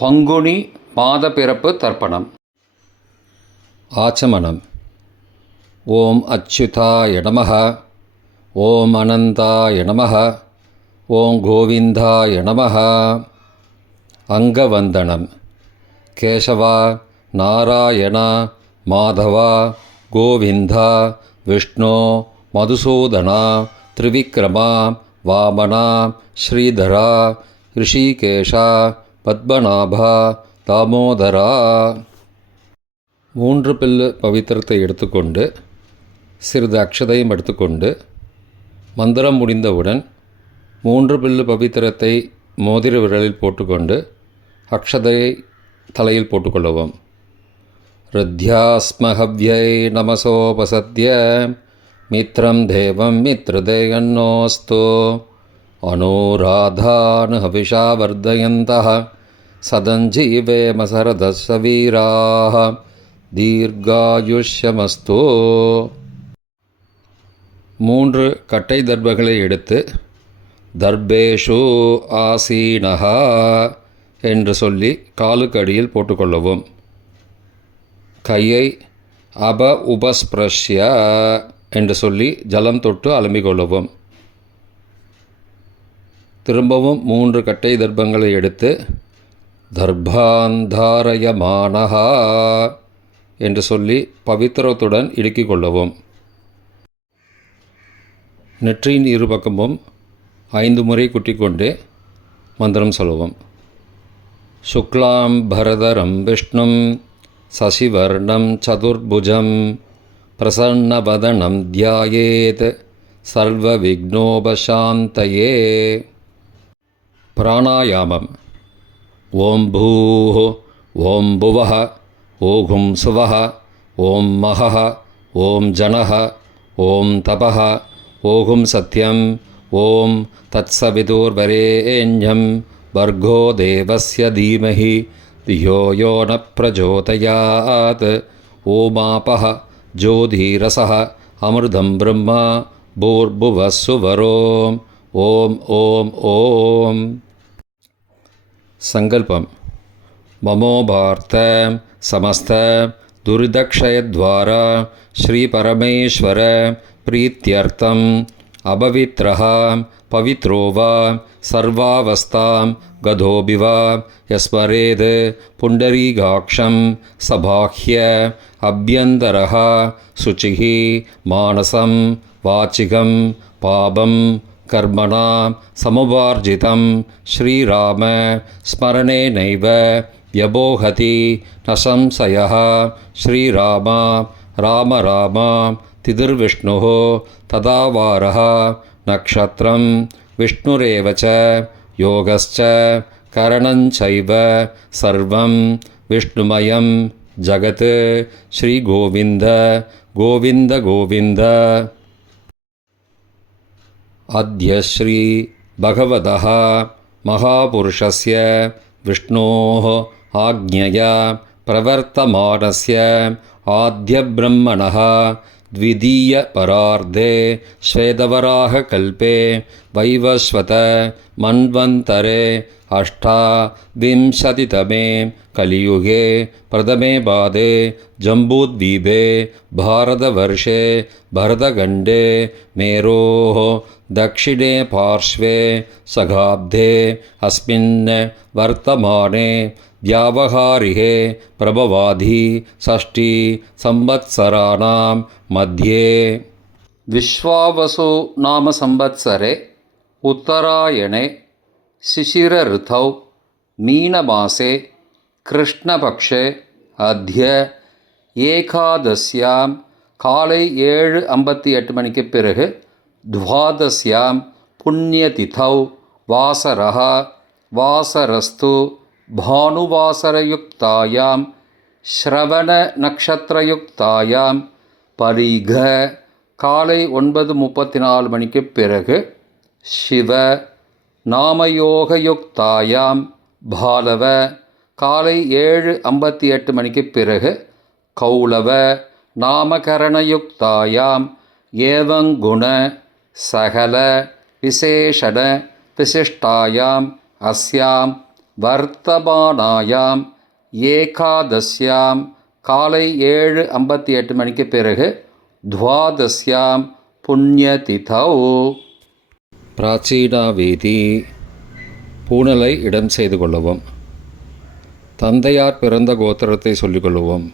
பங்குனி மாதப்பிறப்பு தர்ப்பணம். ஆச்சமனம். ஓம் அச்சுதாய நமः. ஓம் அனந்தாய நமः. ஓம் கோவிந்தாய நமः. அங்கவந்தனம். கேசவா, நாராயணா, மாதவா, கோவிந்தா, விஷ்ணு, மதுசூதனா, திரிவிக்ரமா, வாமனா, ஸ்ரீதரா, ரிஷிகேஷா, பத்மநாபா, தாமோதரா. 3 பில்லு பவித்திரத்தை எடுத்துக்கொண்டு சிறிது அக்ஷதையும் எடுத்துக்கொண்டு மந்திரம் முடிந்தவுடன் 3 பில்லு பவித்திரத்தை மோதிர விரலில் போட்டுக்கொண்டு அக்ஷதையை தலையில் போட்டுக்கொள்ளவும். ருத்யாஸ்மஹவ்யை நமசோபசத்ய மித்ரம் தேவம் மித்ருதேயன்னோஸ்து அனுராதான் ஹவிஷா வர்தயந்தः சதஞ்சீவேம சரதஸ்ஸ வீராः தீர்காயுஷ்யமஸ்து. 3 கட்டை தர்பங்களை எடுத்து தர்பேஷு ஆசீனஹா என்று சொல்லி காலுக்கு அடியில் போட்டுக்கொள்ளவும். கையை உபஸ்பிரஷ்ய என்று சொல்லி ஜலம் தொட்டு அலம்பிக்கொள்ளவும். திரும்பவும் 3 கட்டை தர்பங்களை எடுத்து தர்பாந்தாரயமானஹா என்று சொல்லி பவித்திரத்துடன் இடுக்கிக் கொள்ளவும். நெற்றியின் இருபக்கமும் 5 முறை குட்டிக்கொண்டே மந்திரம் சொல்லவும். சுக்லாம் பரதரம் விஷ்ணும் சசிவர்ணம் சதுர்புஜம் பிரசன்னவதனம் தியாயேத் சர்வ விக்னோபசாந்தயே. பிராணாயாமம். ஓம் பூः ஓம் புவः ஓம் சுவः ஓம் மகः ஓம் ஜனः ஓம் தபः ஓம் சத்யம் ஓம் தத்சவிதுர்வரேண்யம் வர்கோ தேவஸ்ய தீமஹி தியோ யோ ந பிரச்சோதயாத். ஓமாபः ஜோதிரசः அமிர்தம் பிரம்மா பூர்புவः சுவரோம். ஓம் ஓம் ஓம். சங்கல்பம். மமோபார்த்த சமஸ்த துரிதக்ஷயத்வாரா ஸ்ரீ பரமேஸ்வர பிரீத்யர்த்தம் அபவித்ரஹ பவித்ரோ வா சர்வாவஸ்தாம் கதோபிவா யஸ்மரேத் புண்டரீகாக்ஷம் சபாஹ்ய அப்யந்தரஹ சுச்சிஹி மானசம் வாச்சிகம் பாபம் கர்மணா சமுபார்ஜிதம் ஸ்ரீராம ஸ்மரணேனைவ யபோஹதி ந சம்சயः. ஸ்ரீராமா ராம ராமா திதிர்விஷ்ணுः ததாவாரः நக்ஷத்ரம் விஷ்ணுரேவ ச யோகஸ்ச கரணஞ்சைவ சர்வம் விஷ்ணுமயம் ஜகத். ஸ்ரீ கோவிந்த கோவிந்த கோவிந்த. அத்ய ஸ்ரீ பகவதः மகாபுருஷஸ்ய விஷ்ணோः ஆக்ஞயா பிரவர்த்தமானஸ்ய ஆத்யப்ரம்மணः த்விதீய பரார்த்தே ஸ்வேதவராக கல்பே வைவஸ்வத மன்வந்தரே அஷ்டாவிம்சதிதமே கலியுகே பிரதமே பாதே ஜம்பூத்வீபே பாரதவர்ஷே பரதகண்டே மேரோः दक्षिणे पार्श्वे सगाब्धे अस्मिन् वर्तमाने व्यावहारिके प्रभवाधि षष्ठी संवत्सराणां मध्ये. विश्वावसु नाम संवत्सरे उत्तरायणे शिशिर ऋतौ मीनमासे कृष्णपक्षे अद्य ஏகாதஸ்யாं காலை 7:58 மணிக்கு பிறகு துவாதஸ்யாம் புண்ணியதிதௌ வாசரஹ வாசரஸ்து பானுவாசரயுக்தாயாம் ஸ்ரவண நக்ஷத்திரயுக்தாயாம் பரிக காலை 9:34 மணிக்கு பிறகு சிவ நாமயோகயுக்தாயாம் பாலவ காலை 7:58 மணிக்கு பிறகு கௌளவ நாமகரணயுக்தாயாம் ஏவங்குண சகல விசேஷண விசிஷ்டாயாம் அஸ்யாம் வர்த்தமானாயாம் ஏகாதஸ்யாம் காலை 7:58 மணிக்கு பிறகு துவாதஸ்யாம் புண்ணியதிதௌ. பிராச்சீனாவேதி பூணலை இடம் செய்து கொள்ளவும். தந்தையார் பிறந்த கோத்திரத்தை சொல்லிக்கொள்ளுவோம்.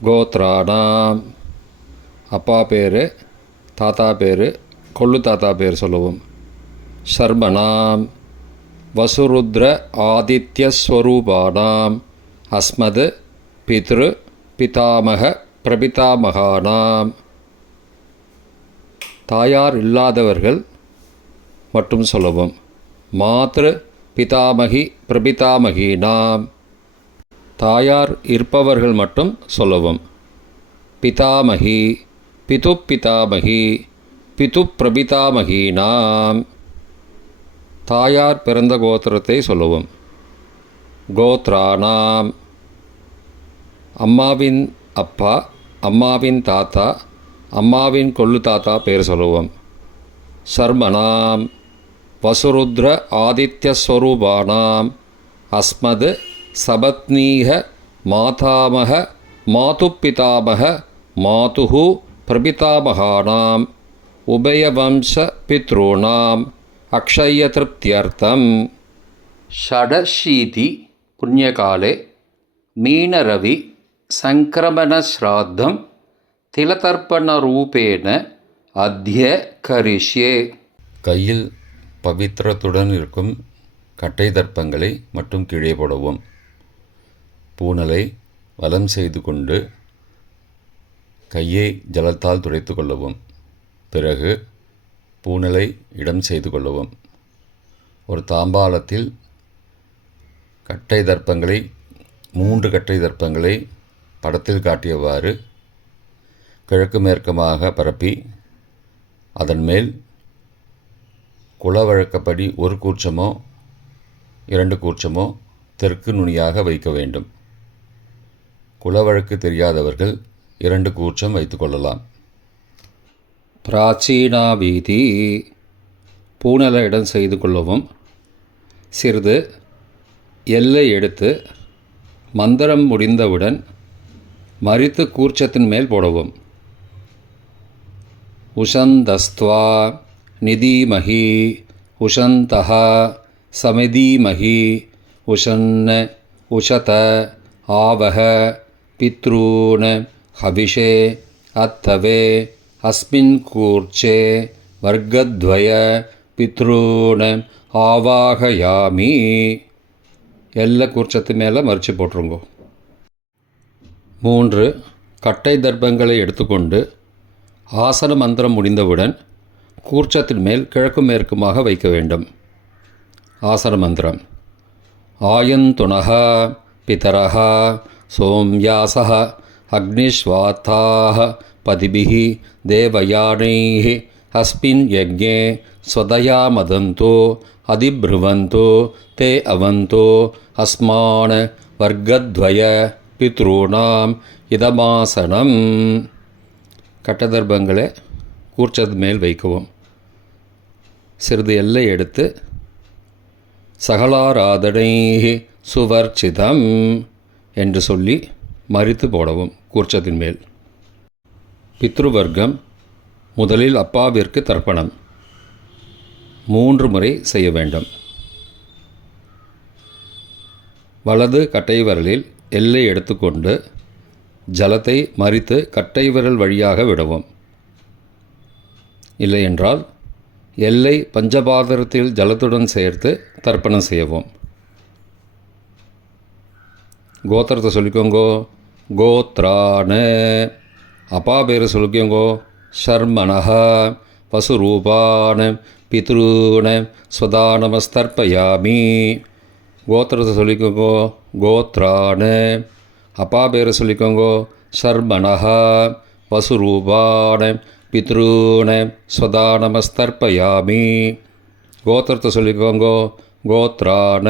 கோத்ரானாம் அப்பா பேர், தாத்தா பேர், கொள்ளு தாத்தா பேர் சொல்லுவோம். சர்மனாம் வசுருத்ர ஆதித்யஸ்வரூபானாம் அஸ்மத் பித்ரு பிதாமக பிரபிதாமகானாம். தாயார் இல்லாதவர்கள் மட்டும் சொல்லவும். மாத்ரு பிதாமகி பிரபிதாமகீனாம். தாயார் இருப்பவர்கள் மட்டும் சொல்லவும். பிதாமகி பிது பிதாமகி பிது பிரபிதாமகீனாம். தாயார் பிறந்த கோத்திரத்தை சொல்லவும். கோத்ரானாம் அம்மாவின் அப்பா, அம்மாவின் தாத்தா, அம்மாவின் கொள்ளு தாத்தா பேர் சொல்லுவோம். சர்மனாம் வசுருத்ர ஆதித்யஸ்வரூபானாம் அஸ்மத் சபத்னீக மாதாமக மாதுப்பிதாமக மாதுஹு பிரபிதாமகானாம் உபயவம்ச பித்ருணாம் அக்ஷய திருப்தியர்த்தம். ஷடஷீதி புண்ணியகாலே மீனரவி சங்கிரமணஸ்ராத்தம் திலதர்ப்பணரூபேண அத்ய கரிஷ்யே. கையில் பவித்திரத்துடன் இருக்கும் கட்டை தர்ப்பங்களை மட்டும் கீழே போடவும். பூணலை வலம் செய்து கொண்டு கையை ஜலத்தால் துடைத்து கொள்ளவும். பிறகு பூணலை இடம் செய்து கொள்ளவும். ஒரு தாம்பாளத்தில் கட்டை தர்ப்பங்களை 3 கட்டை தர்ப்பங்களை படத்தில் காட்டியவாறு கிழக்கு மேற்கமாக பரப்பி அதன் மேல் குலவழக்கப்படி 1 கூர்ச்சமோ 2 கூர்ச்சமோ தெற்கு நுனியாக வைக்க வேண்டும். குலவழக்கு தெரியாதவர்கள் 2 கூர்ச்சம் வைத்துக்கொள்ளலாம். பிராச்சீனாவீதி பூணலை இடம் செய்து கொள்ளவும். சிறிது எல்லை எடுத்து மந்திரம் முடிந்தவுடன் மரித்து கூர்ச்சத்தின் மேல் போடவும். உஷந்தஸ்த்வா நிதீமஹி உஷந்தஹ சமிதீமஹி உஷன்ன உஷத ஆவஹ பித்ரூன் ஹவிஷே அத்தவே அஸ்மின் கூர்ச்சே வர்க்கத்வய பித்ரூன் ஆவாகயாமி. எல்லா கூர்ச்சத்து மேலே மறித்து போட்டுருங்கோ. 3 கட்டை தர்ப்பங்களை எடுத்துக்கொண்டு ஆசன மந்திரம் முடிந்தவுடன் கூர்ச்சத்தின் மேல் கிழக்கு மேற்குமாக வைக்க வேண்டும். ஆசன மந்திரம். ஆயந்துணஹ பிதரஹ சோம்யாசஹ அக்னிஸ்வாத்தாஹ பதிபிஹி தேவயானைஹ அஸ்மின் யஜ்ஞே ஸ்வதயா மதந்தோ அதிப்ருவந்தோ தே அவந்தோ அஸ்மான் வர்க்கத்வய பித்ருணாம் இதமாசனம். கட்டதர்ப்பங்களை கூர்ச்சது மேல் வைக்கவும். சிறிது எல்லை எடுத்து சகலாராதனை சுவர்ச்சிதம் என்று சொல்லி மறித்து போடவும் கூர்ச்சத்தின் மேல். பித்ருவர்க்கம். முதலில் அப்பாவிற்கு தர்ப்பணம் 3 முறை செய்ய வேண்டும். வலது கட்டை விரலில் எல்லை எடுத்துக்கொண்டு ஜலத்தை மறித்து கட்டை விரல் வழியாக விடவும். இல்லையென்றால் எல்லை பஞ்சபாத்திரத்தில் ஜலத்துடன் சேர்த்து தர்ப்பணம் செய்யவும். கோத்திரத்தை சொல்லிக்கோங்கோ. கோத்ரான அப்பா பேர் சொல்லிக்கோங்கோ. ஷர்மணஹ வசுரூபான் பித்ருன ஸ்வதானமஸ்தர்ப்பயாமி. கோத்திரத்தை சொல்லிக்கோங்கோ. கோத்ரான அப்பா பேர் சொல்லிக்கோங்கோ. ஷர்மணஹ வசுரூபான் பித்ருன ஸ்வதானமஸ்தர்ப்பயாமி. கோத்திரத்தை சொல்லிக்கோங்கோ. கோத்ரான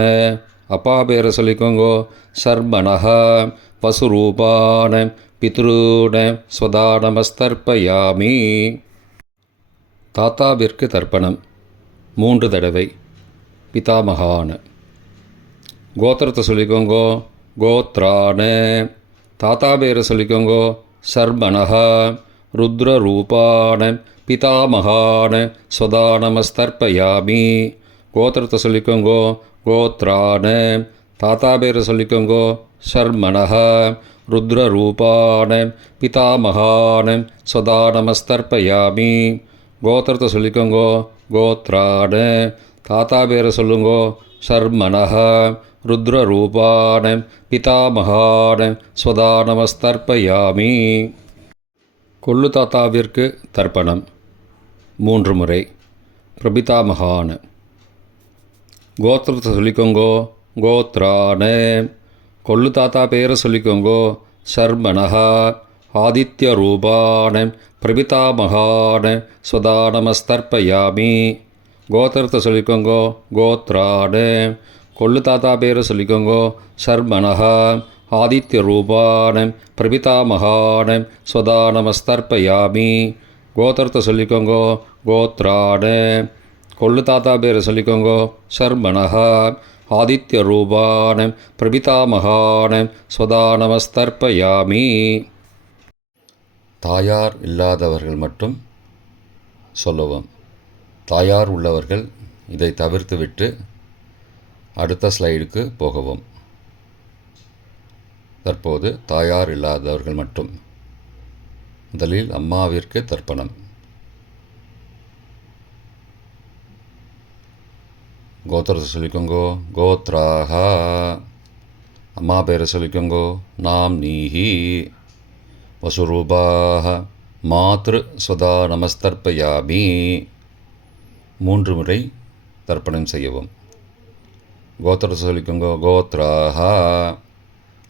அப்பா பேர் சொல்லிக்கோங்கோ. ஷர்மணஹ வசுரூபான் பித்ருன ஸ்வதானமஸ்தர்ப்பயாமி. தாத்தாவிற்கு தர்ப்பணம் 3 தடவை. பிதாமகான். கோத்திரத்தை சொல்லிக்கோங்கோ கோத்ரானே. தாத்தா பேரை சொல்லிக்கோங்கோ சர்மணஹ. ருத்ரரூபான பிதாமகான ஸ்வதா நமஸ்தர்ப்பயாமி. கோத்திரத்தை சொல்லிக்கோங்கோ கோத்ரான. தாத்தா பேரை சொல்லிக்கோங்கோ சர்மணஹ. ருத்ரரூபான பிதாமகான ஸ்வதா நமஸ்தர்ப்பயாமி. கோத்திரத்தை சொல்லிக்கோங்கோ கோத்ரான. தாத்தா பேரை சொல்லுங்கோ சர்மணஹ. ருத்ரரூபான பிதாமகான ஸ்வதா நமஸ்தர்ப்பயாமி. கொள்ளு தாத்தாவிற்கு தர்ப்பணம் 3 முறை. பிரபிதாமகான. கோத்திரத்தை சொல்லிக்கோங்கோ கோத்ரான. கொள்ளு தாத்தா பேரை சொல்லிக்கோங்கோ சர்மணஹ. ஆதித்ய ரூபான பிரபிதாமகான ஸ்வதா நமஸ்தர்ப்பயாமி. கோத்திரத்தை சொல்லிக்கோங்கோ கோத்ரான. கொள்ளு தாத்தா பேரை சொல்லிக்கோங்கோ சர்மணஹ. ஆதித்ய ரூபான பிரபிதாமகான ஸ்வதா நமஸ்தர்ப்பயாமி. கோத்திரத்தை சொல்லிக்கோங்கோ கோத்ரான. கொள்ளு தாத்தா பேரை சொல்லிக்கோங்கோ சர்மணஹ. ஆதித்ய ரூபான பிரபிதாமகான ஸ்வதா நமஸ்தர்ப்பயாமி. தாயார் இல்லாதவர்கள் மட்டும் சொல்லவும். தாயார் உள்ளவர்கள் இதை தவிர்த்துவிட்டு அடுத்த ஸ்லைடுக்கு போகவும். தற்போது தாயார் இல்லாதவர்கள் மட்டும். முதலில் அம்மாவிற்கு தர்ப்பணம். கோத்திரத்தை சொல்லிக்கோங்கோ கோத்ராஹ. அம்மா பேரை சொல்லிக்கோங்கோ நாம் நீஹி. வசுரூபாஹ மாத்ரு ஸ்வதா நமஸ்தர்ப்பயாமி. 3 முறை தர்ப்பணம் செய்யவும். கோத்திரத்தை சொல்லிக்கோங்கோ கோத்ராஹ.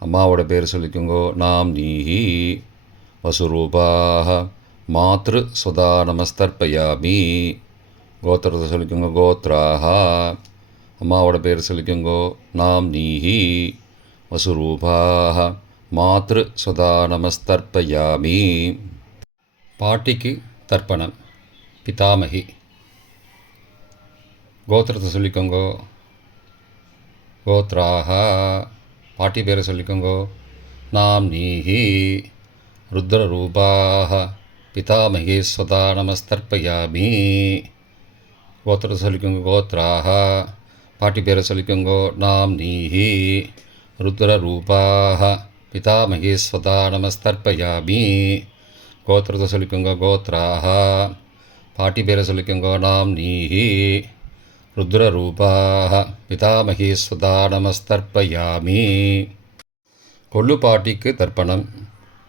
அம்மாவோட பேர் சொல்லிக்கோங்கோ நாம் நீஹி. வசுரூபாஹ மாத்ரு ஸ்வதா நமஸ்தர்ப்பயாமி. கோத்திரத்தை சொல்லிக்கோங்கோ கோத்ராஹ. அம்மாவோட பேர் சொல்லிக்கோங்கோ நாம் நீஹி. வசுரூபாஹ மாத்ரு ஸ்வதா நமஸ்தர்ப்பயாமி. பாட்டிக்கு தர்ப்பணம். பிதாமகி. கோத்திரத்தை சொல்லிக்கோங்கோ கோத்ராஹ. பாட்டி பேரை சொல்லிக்கோங்கோ நாம் நீஹி. ருத்ரரூபாஹ பிதாமகி ஸ்வதா நமஸ்தர்ப்பயாமி. கோத்திரத்தை சொல்லிக்கோங்கோ கோத்ராஹ. பாட்டி பேரை சொல்லிக்கோங்கோ நாம் நீஹி. ருத்ரரூபாஹ பிதாமகி ஸ்வதா நமஸ்தர்ப்பயாமி. கோத்திரத்தை சொல்லிக்கோங்கோ கோத்ராஹ. பாட்டி பேரை சொல்லிக்கோங்கோ நாம் நீஹி. ருத்ரரூபாஹ பிதாமகி ஸ்வதா நமஸ்தர்ப்பயாமி. கொள்ளு பாட்டிக்கு தர்ப்பணம்.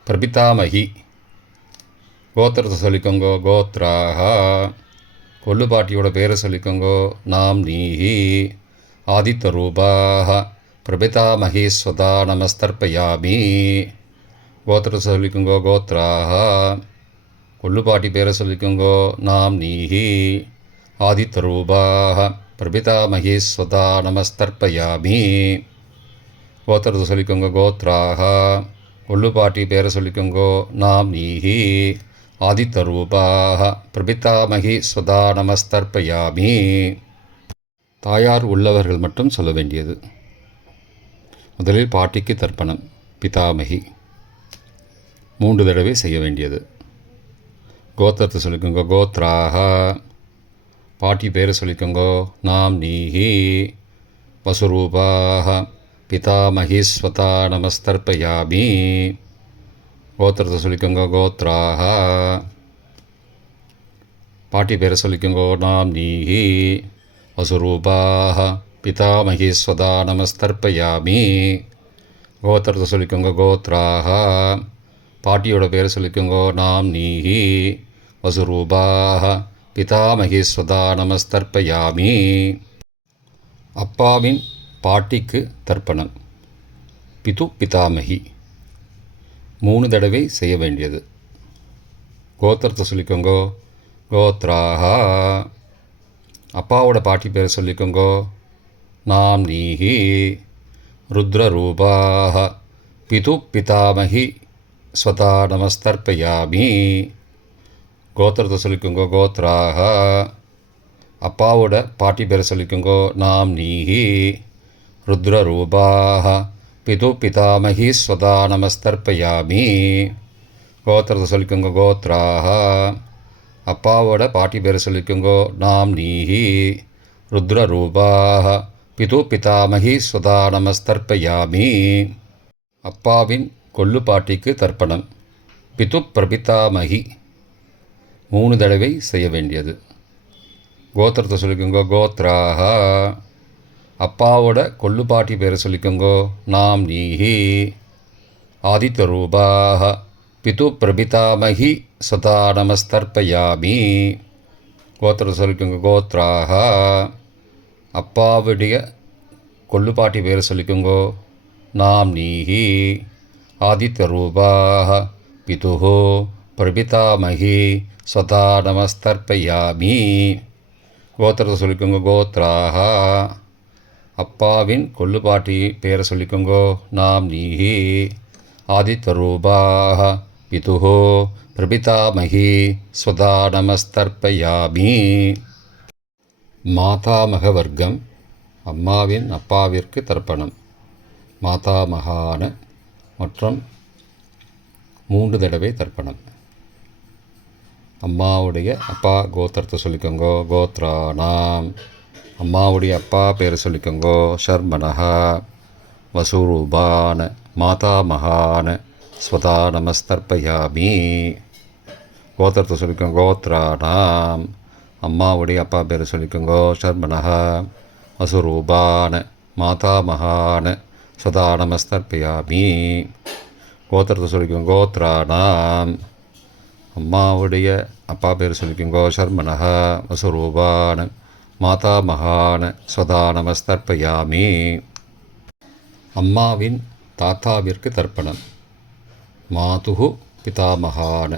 பிரபிதாமகி. கோத்திரத்தை சொல்லிக்கோங்கோ கோத்ராஹ. கொள்ளு பாட்டியோட பேரை சொல்லிக்கோங்கோ நாம் நீஹி. ஆதித்ய ரூபாஹ பிரபிதாமகி ஸ்வதா நமஸ்தர்ப்பயாமி. கோத்திரத்தை சொல்லிக்கோங்கோ கோத்ராஹ. கொள்ளு பாட்டி பேரை சொல்லிக்கோங்கோ நாம் நீஹி. ஆதித்ய ரூபாஹ பிரபிதாமகி ஸ்வதா நமஸ்தர்ப்பயாமி. கோத்திரத்தை சொல்லிக்கோங்கோ கோத்ராஹ. கொள்ளு பாட்டி பேரை சொல்லிக்கோங்கோ நாம் நீஹி. ஆதித்ய ரூபாஹ பிரபிதாமகி ஸ்வதா நமஸ்தர்ப்பயாமி. தாயார் உள்ளவர்கள் மட்டும் சொல்ல வேண்டியது. முதலில் பாட்டிக்கு தர்ப்பணம். பிதாமகி 3 தடவை செய்ய வேண்டியது. கோத்திரத்தை சொல்லிக்கோங்கோ கோத்ராஹ. பாட்டி பேரை சொல்லிக்கோங்கோ நாம் நீஹி. வசுரூபாஹ பிதாமகி ஸ்வதா நமஸ்தர்ப்பயாமி. கோத்திரத்தை சொல்லிக்கோங்கோ கோத்ராஹ. பாட்டி பேரை சொல்லிக்கோங்கோ நாம் நீஹி. வசுரூபாஹ பிதாமகி ஸ்வதா நமஸ்தர்ப்பயாமி. கோத்திரத்தை சொல்லிக்கோங்கோ கோத்ராஹ. பாட்டியோட பேரை சொல்லிக்கோங்கோ நாம் நீஹி. வசுரூபாஹ பிதாமகி ஸ்வதா நமஸ்தர்ப்பயாமி. அப்பாவின் பாட்டிக்கு தர்ப்பணம். பிது பிதாமகி 3 தடவை செய்ய வேண்டியது. கோத்திரத்தை சொல்லிக்கோங்கோ கோத்ராஹ. அப்பாவோட பாட்டி பேரை சொல்லிக்கோங்கோ நாம் நீஹி. ருத்ரரூபாஹ பிது பிதாமகி ஸ்வதா நமஸ்தர்ப்பயாமி. கோத்திரத்தை சொல்லிக்கோங்கோ கோத்ராஹ. அப்பாவோட பாட்டி பேரை சொல்லிக்கோங்கோ நாம் நீஹி. ருத்ரரூபாः பிது பிதாமகி ஸ்வதா நமஸ்தர்ப்பயாமி. கோத்திரத்தை சொல்லிக்கோங்க. கோத்ராக. அப்பாவோட பாட்டி பேரை சொல்லிக்கோங்க. நாம்னீஹி. ருத்ரரூபாः பிது பிதாமகி ஸ்வதா நமஸ்தர்ப்பயாமி. அப்பாவின் கொள்ளு பாட்டிக்கு தர்ப்பணம். பிது பிரபிதாமகி 3 தடவை செய்ய வேண்டியது. கோத்திரத்தை சொல்லிக்கோங்க. கோத்ராக. அப்பாவோட கொள்ளு பாட்டி பேரை சொல்லிக்கோங்க. நாம்னீஹி. ஆதித்யரூபாக பிது பிரபிதாமகி சதா நமஸ்தர்ப்பயாமி. கோத்திரத்தை சொல்லிக்கோங்க. கோத்ராக. அப்பாவுடைய கொள்ளுப்பாட்டி பேரை சொல்லிக்கோங்க. நாம்னீஹி. ஆதித்யரூபாக பிதுஹோ பிரபிதாமகி சதா நமஸ்தர்ப்பயாமி. கோத்திரத்தை சொல்லிக்கோங்க. கோத்ராக. அப்பாவின் கொள்ளுப்பாட்டி பேரை சொல்லிக்கோங்க. நாம்னீஹி. ஆதித்யரூபாக பிதுஹோ பிரபிதாமகி ஸ்வதா நமஸ்தர்ப்பயாமி. மாதாமக வர்க்கம். அம்மாவின் அப்பாவிற்கு தர்ப்பணம். மாதாமகான மற்றும் 3 தடவை தர்ப்பணம். அம்மாவுடைய அப்பா கோத்திரத்தை சொல்லிக்கோங்க. கோத்ரானாம். அம்மாவுடைய அப்பா பேரை சொல்லிக்கோங்க. ஷர்மனஹா. வசுரூபான மாதாமகான ஸ்வதா நமஸ்தர்ப்பயாமி. கோத்திரத்தை சொல்லிக்கோங்க. கோத்ரானாம். அம்மாவுடைய அப்பா பேரை சொல்லிக்கோங்க. ஷர்மனஹா. வசுரூபான மாதாமகான ஸ்வதா நமஸ்தர்ப்பயாமி. கோத்திரத்தை சொல்லிக்கோங்க. கோத்ரானாம். அம்மாவுடைய அப்பா பேர் சொல்லிக்கோங்க. ஷர்மனஹா. வசுரூபான மாதாமகான ஸ்வதா நமஸ்தர்ப்பயாமி. அம்மாவின் தாத்தாவிற்கு தர்ப்பணம். மாதுகு பிதாமகான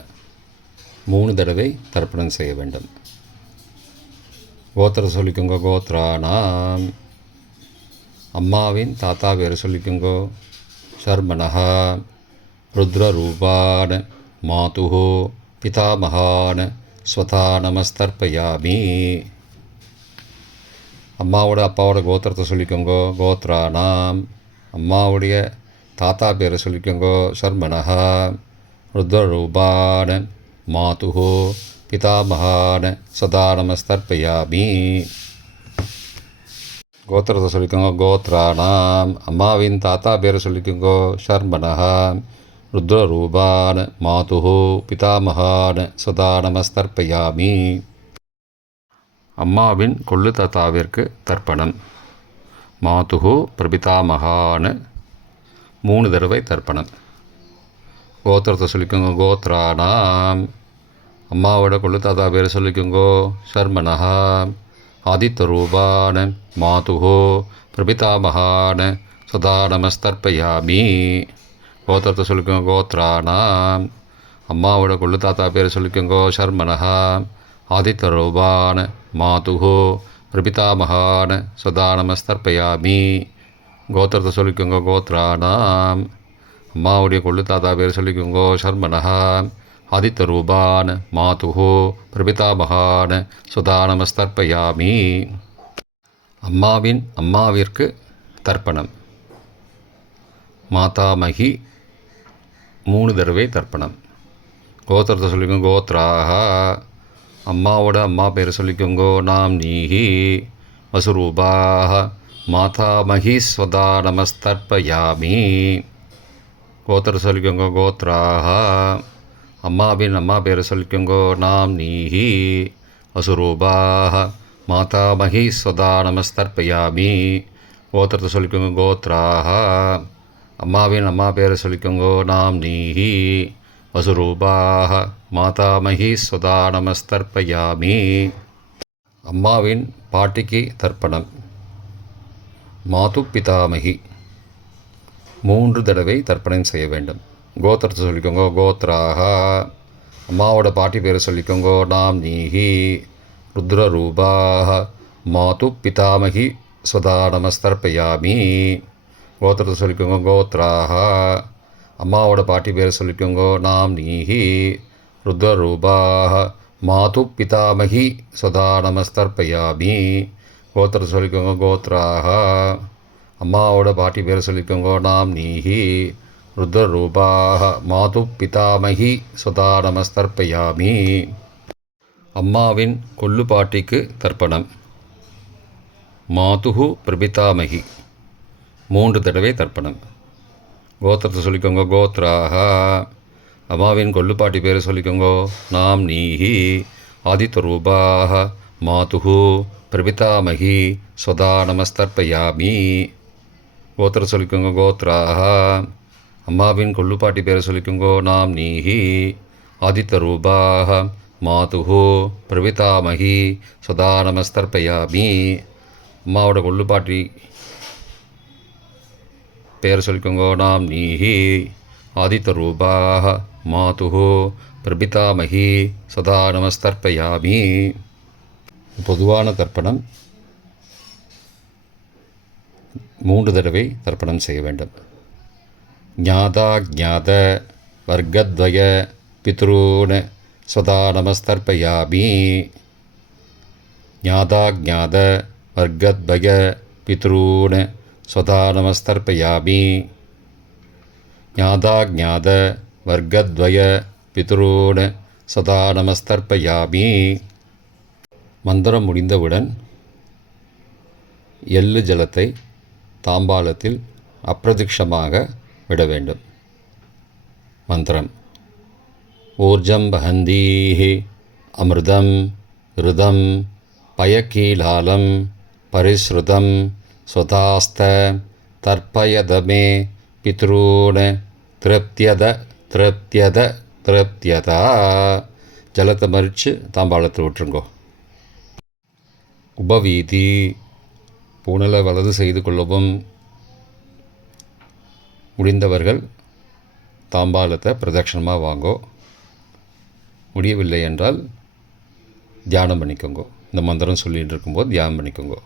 3 தடவை தர்ப்பணம் செய்ய வேண்டும். கோத்திர சொல்லிக்கோங்க. கோத்ரானாம். அம்மாவின் தாத்தா பேர் சொல்லிக்கோங்க. ஷர்மனஹா. ருத்ரரூபான மாதுகு பிதாமகான ஸ்வதா நமஸ்தர்ப்பயாமி. அம்மாவோட அப்பாவோட கோத்திரத்தை சொல்லிக்கோங்க. கோத்ரானாம். அம்மாவுடைய தாத்தா பேரை சொல்லிக்கோங்க. ஷர்மனஹா. ருத்ரரூபான மாதுஹோ பிதாமகான சதா நமஸ்தர்ப்பயாமி. கோத்திரத்தை சொல்லிக்கோங்க. கோத்ரானாம். அம்மாவின் தாத்தா பேரை சொல்லிக்கோங்க. ஷர்மனஹா. ருத்ரரூபான மாதுஹோ பிதாமகான சதா நமஸ்தர்ப்பயாமி. அம்மாவின் கொள்ளு தாத்தாவிற்கு தர்ப்பணம். மாதுஹு பிரபிதாமகான 3 தடவை தர்ப்பணம். கோத்திரத்தை சொல்லிக்கோங்க. கோத்ரானாம். அம்மாவோட கொள்ளு தாத்தா பேரை சொல்லிக்கோங்க. ஷர்மனஹா. ஆதித்யரூபான மாதுஹோ பிரபிதாமகான சதா நமஸ்தர்ப்பயாமி. கோத்திரத்தை சொல்லிக்கோங்க. கோத்ரானாம். அம்மாவோட கொள்ளு தாத்தா பேரை சொல்லிக்கோங்க. ஷர்மனஹா. ஆதித்யரூபான மாதுஹோ பிரபிதாமகான சதா நமஸ்தர்ப்பயாமி. கோத்திரத்தை சொல்லிக்கோங்க. கோத்ரானாம். அம்மாவுடைய கொள்ளு தாத்தா பேர் சொல்லிக்கோங்க. ஷர்மனஹா. ஆதித்யரூபான மாதுஹோ பிரபிதாமகான சதா நமஸ்தர்ப்பயாமி. அம்மாவின் அம்மாவிற்கு தர்ப்பணம். மாதாமகி 3 தடவை தர்ப்பணம். கோத்திரத்தை சொல்லிக்கோங்க. கோத்ராக. அம்மாவோட அம்மா பேர் சொல்லிக்கோங்க. நாம்னீஹி. வசுரூபாக மாதாமகி ஸ்வதா நமஸ்தர்ப்பயாமி. கோத்திர சொல்லிக்கோங்க. கோத்ராக. அம்மாவின் அம்மா பேர் சொல்லிக்கோங்க. நாம்னீஹி. வசுரூபாக மாதாமகி ஸ்வதா நமஸ்தர்ப்பயாமி. கோத்திரத்தை சொல்லிக்கோங்க. கோத்ராக. அம்மாவின் அம்மா பேரை சொல்லிக்கோங்க. நாம்னீஹி. வசுரூபாக மாதாமகி ஸ்வதா நமஸ்தர்ப்பயாமி. அம்மாவின் பாட்டிக்கு தர்ப்பணம். மாது பிதாமகி 3 தடவை தர்ப்பணம் செய்ய வேண்டும். கோத்திரத்தை சொல்லிக்கோங்க. கோத்ராக. அம்மாவோட பாட்டி பேரை சொல்லிக்கோங்க. நாம்னீஹி. ருத்ரரூபாக மாது பிதாமகி ஸ்வதா நமஸ்தர்ப்பயாமி. கோத்திரத்தை சொல்லிக்கோங்க. கோத்ராக. அம்மாவோட பாட்டி பேரை சொல்லிக்கோங்க. நாம்னீஹி. ருத்ரரூபாக மாது பிதாமகி ஸ்வதா நமஸ்தர்ப்பயாமி. கோத்திரத்தை சொல்லிக்கோங்க. கோத்ராக. அம்மாவோட பாட்டி பேர் சொல்லிக்கோங்க. நாம் நீஹி ருத்ரரூபாக மாது பிதாமகி சுதா நமஸ்தர்ப்பயாமி. அம்மாவின் கொல்லு பாட்டிக்கு தர்ப்பணம். மாதுஹு பிரபிதாமகி 3 தடவை தர்ப்பணம். கோத்திரத்தை சொல்லிக்கோங்க. கோத்ராக. அம்மாவின் கொல்லுப்பாட்டி பேரை சொல்லிக்கோங்க. நாம் நீஹி ஆதித்யரூபாக மாதுஹு பிரபிதாமகி ஸ்வதா நமஸ்தர்ப்பயாமி. கோத்திரம் சொல்லிக்கோங்க. கோத்ராக. அம்மாவின் கொல்லுப்பாட்டி பேரை சொல்லிக்கோங்க. நாம் நீஹி ஆதித்யரூபாக மாதுஹு பிரபிதாமகி ஸ்வதா நமஸ்தர்ப்பயாமி. அம்மாவோட கொல்லுப்பாட்டி பேர் சொல்லிக்கோங்க. நாம் நீஹி ஆதித்யரூபாக மாதுஹு பிரபிதாமகி சதா நமஸ்தர்ப்பயாமி. பொதுவான தர்ப்பணம் 3 தடவை தர்ப்பணம் செய்ய வேண்டும். ஞாதா ஞாத வர்க்கத்வய பித்ரூன் சதா நமஸ்தர்ப்பயாமி. ஞாதா ஞாத வர்க்கத்வய பித்ரூன் சதா நமஸ்தர்ப்பயாமி. ஞாதா ஞாத வர்க்கத்வய பித்ரூன் சதா நமஸ்தர்ப்பயாமி. மந்திரம் முடிந்தவுடன் எள்ளு ஜலத்தை தாம்பாளத்தில் அப்பிரதிக்ஷமாக விட வேண்டும். மந்திரம். ஊர்ஜம் வஹந்தீஹி அமிர்தம் ருதம் பயக்கீலாலம் பரிஸ்ருதம் ஸ்வதாஸ்த தர்ப்பயதமே பித்ரூன் திருப்தியத திருப்தியத திருப்தியதா. ஜலத்தை மறித்து தாம்பாளத்தில் விட்டுருங்கோ. உபவீதி. பூனலை வலது செய்து கொள்ளவும். முடிந்தவர்கள் தாம்பாளத்தை பிரதட்சணமாக வாங்கோ. முடியவில்லை என்றால் தியானம் பண்ணிக்கோங்க. இந்த மந்திரம் சொல்லிகிட்டு இருக்கும்போது தியானம் பண்ணிக்கோங்க.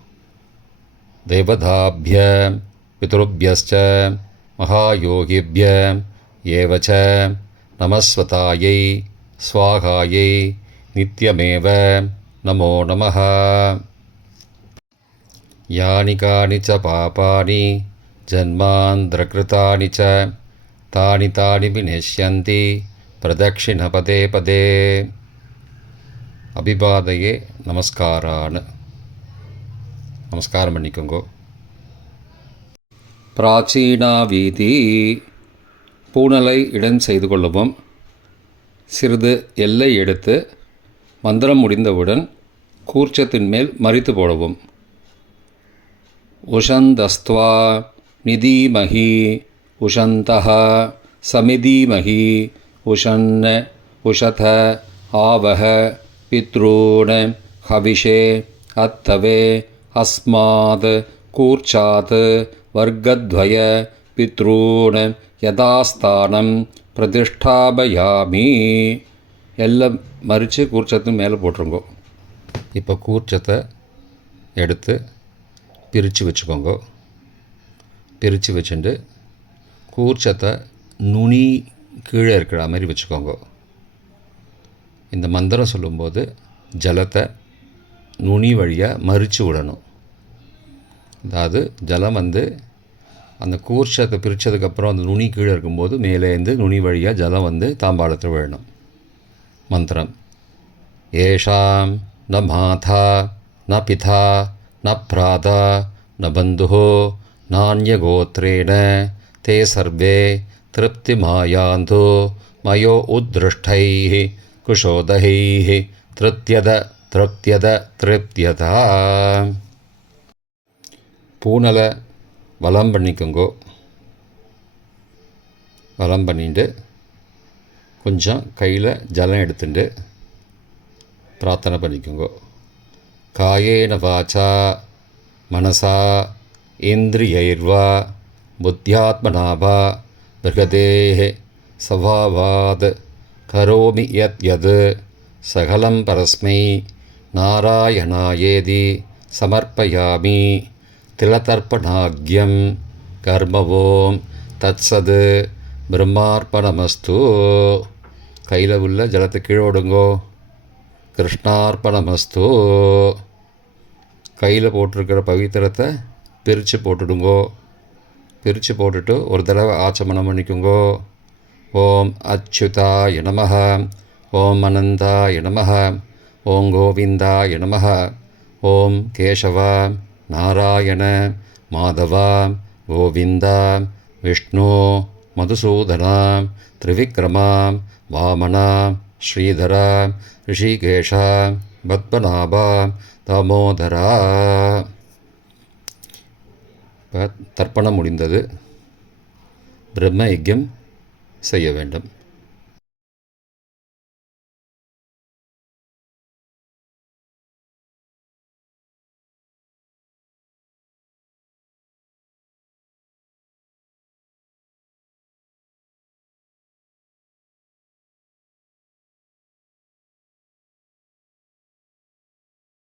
தேவதாபிய பித்ருபியஸ்ச மகாயோகிபிய ஏவச்ச நமஸ்வதாயை ஸ்வாகாயை நித்யமேவ நமோ நமः. யானி கானி ச பாபானி ஜன்மாந்திரகிருதானி ச தானி தானி விநஷ்யந்தி பிரதக்ஷிண பதே பதே. அபிபாதையே நமஸ்காரான்னு நமஸ்காரம் பண்ணிக்கோங்கோ. பிராச்சீனா வீதி. பூனலை இடம் செய்து கொள்ளவும். சிறிது எல்லை எடுத்து மந்திரம் முடிந்தவுடன் கூர்ச்சத்தின் மேல் மறித்து போடவும். உஷந்தஸ்த்வா நிதீமஹி உஷந்தஹ சமிதீமஹி உஷன்ன உஷத ஆவஹ பித்ரூன் ஹவிஷே அத்தவே அஸ்மாத் கூர்ச்சாத் வர்க்கத்வய பித்ரூன் யதாஸ்தானம் பிரதிஷ்டாபயாமி. எல்லாம் மறித்து கூர்ச்சத்து மேலே போட்டுருங்கோ. இப்போ கூர்ச்சத்தை எடுத்து பிரித்து வச்சுக்கோங்க. பிரித்து வச்சுட்டு கூர்ச்சத்தை நுனி கீழே இருக்கிற மாதிரி வச்சுக்கோங்க. இந்த மந்திரம் சொல்லும்போது ஜலத்தை நுனி வழியாக மறித்து விடணும். அதாவது ஜலம் அந்த கூர்ச்சத்தை பிரித்ததுக்கப்புறம் அந்த நுனி கீழே இருக்கும்போது மேலேருந்து நுனி வழியாக ஜலம் தாம்பாளத்தில் விழணும். மந்திரம். ஏஷாம் ந மாதா ந பிதா ந பிராதா ந பந்துஹோ நான்யகோத்ரேண தே சர்வே திருப்திமாயாந்தோ மயோ உத்ருஷ்டைः குஷோதகைः திருப்தியத திருப்தியத திருப்தியதா. பூனலை வலம் பண்ணிக்கோங்கோ. வலம் பண்ணிட்டு கொஞ்சம் கையில் ஜலம் எடுத்துட்டு பிரார்த்தனை பண்ணிக்கோங்கோ. காயேன வாச்சா மனசா இந்திரியைர்வா புத்தியாத்மனாவா பிருகதேஹ சவாவாத் கரோமி யத் யத் சகலம் பரஸ்மை நாராயணாயேதி சமர்ப்பயாமி. திலதர்ப்பணாக்யம் கர்மவோம் தத்சத் பிரம்மார்ப்பணமஸ்து. கையில் உள்ள ஜலத்தை கீழே விடுங்கோ. கிருஷ்ணார்ப்பணமஸ்து. கையில் போட்டிருக்கிற பவித்திரத்தை பிரித்து போட்டுடுங்கோ. பிரித்து போட்டுட்டு ஒரு தடவை ஆச்சமனம் பண்ணிக்குங்கோ. ஓம் அச்சுதாய நமஹ, ஓம் அனந்தாய நமஹ, ஓம் கோவிந்தாய நமஹ, ஓம் கேசவ நாராயண மாதவ கோவிந்த விஷ்ணு மதுசூதன திரிவிக்ரம வாமன ஸ்ரீதர ரிஷிகேஷ பத்மநாப தாமோதரா. இப்போ தர்ப்பணம் முடிந்தது. பிரம்ம யஜ்யம் செய்ய வேண்டும்.